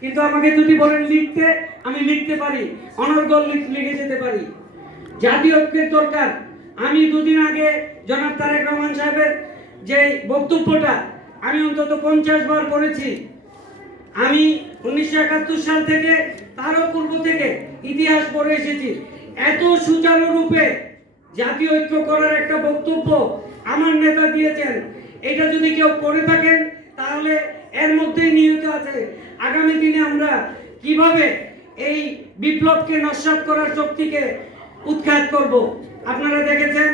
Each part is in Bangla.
কিন্তু আমাকে যদি বলেন লিখতে, আমি লিখতে পারি, অনর্গল লিখে যেতে পারি। জাতীয় ঐক্যের দরকার। আমি দুদিন আগে জনাব তারেক রহমান সাহেবের যে বক্তব্যটা আমি অন্তত 50 বার পড়েছি। আমি 1971 সাল থেকে তারও পূর্ব থেকে ইতিহাস পড়ে এসেছি। এত সুচারু রূপে জাতীয় ঐক্য করার একটা বক্তব্য আমার নেতা দিয়েছেন। এটা যদি কেউ পড়ে থাকেন তাহলে এর মধ্যেই নিহিত আছে আগামী দিনে আমরা কিভাবে এই বিপ্লবকে নস্যাৎ করার শক্তিকে উৎখাত করব। আপনারা দেখেছেন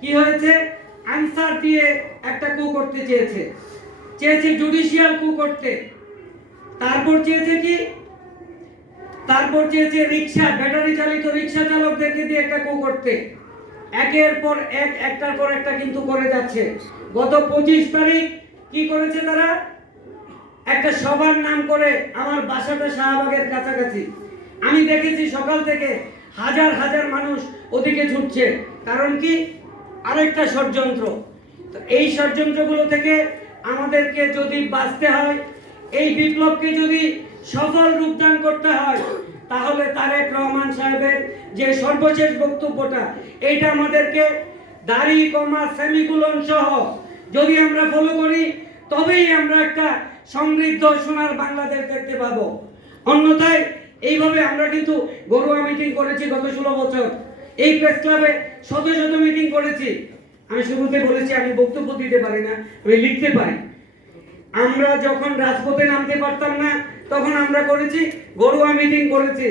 কি হয়েছে, আনসার দিয়ে একটা কু করতে চেয়েছে জুডিশিয়াল কু করতে। তারপর চেয়েছে কি, তারপর চেয়েছে রিক্সা, ব্যাটারি চালিত রিক্সা চালকদেরকে দিয়ে একটা কু করতে। একের পর এক, একটার পর একটা কিন্তু করে যাচ্ছে। গত 25 তারিখ কি করেছে তারা, একটা সবার নাম করে আমার বাসাটা শাহবাগের কাছাকাছি। আমি দেখেছি সকাল থেকে হাজার হাজার মানুষ ওদিকে ছুটছে। কারণ কি, আরেকটা ষড়যন্ত্র। তো এই ষড়যন্ত্রগুলো থেকে আমাদেরকে যদি বাঁচতে হয়, এই বিপ্লবকে যদি সফল রূপদান করতে হয়, তাহলে তারেক রহমান সাহেবের যে সর্বশেষ বক্তব্যটা, এইটা আমাদেরকে দাড়ি কমা সেমিকোলন সহ যদি আমরা ফলো করি, তবেই আমরা একটা সমৃদ্ধ সোনার বাংলাদেশ দেখতে পাবো। অন্যথায় এইভাবে আমরা কিন্তু গরুয়া মিটিং করেছি গত 16 বছর। এই প্রেস ক্লাবে শত শত মিটিং করেছি। আমি শুরুতে বলেছি আমি বক্তব্য দিতে পারি না, আমি লিখতে পারি। আমরা যখন রাজপথে নামতে পারতাম না, তখন আমরা করেছি গরুয়া মিটিং করেছি।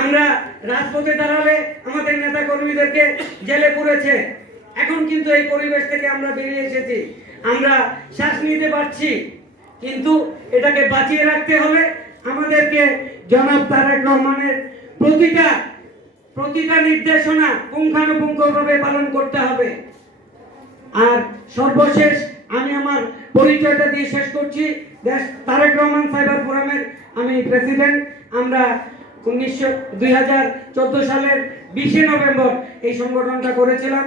আমরা রাজপথে দাঁড়ালে আমাদের নেতা কর্মীদেরকে জেলে পুরেছে। এখন কিন্তু এই পরিবেশ থেকে আমরা বেরিয়ে এসেছি, আমরা শ্বাস নিতে পারছি। কিন্তু এটাকে বাঁচিয়ে রাখতে হলে আমাদেরকে জনাব তারেক রহমানের প্রতিটা নির্দেশনা পুঙ্খানুপুঙ্খভাবে পালন করতে হবে। আর সর্বশেষ আমি আমার পরিচয়টা দিয়ে শেষ করছি। তারেক রহমান সাইবার ফোরামের আমি প্রেসিডেন্ট। আমরা 2014 সালের 20 নভেম্বর এই সংগঠনটা করেছিলাম।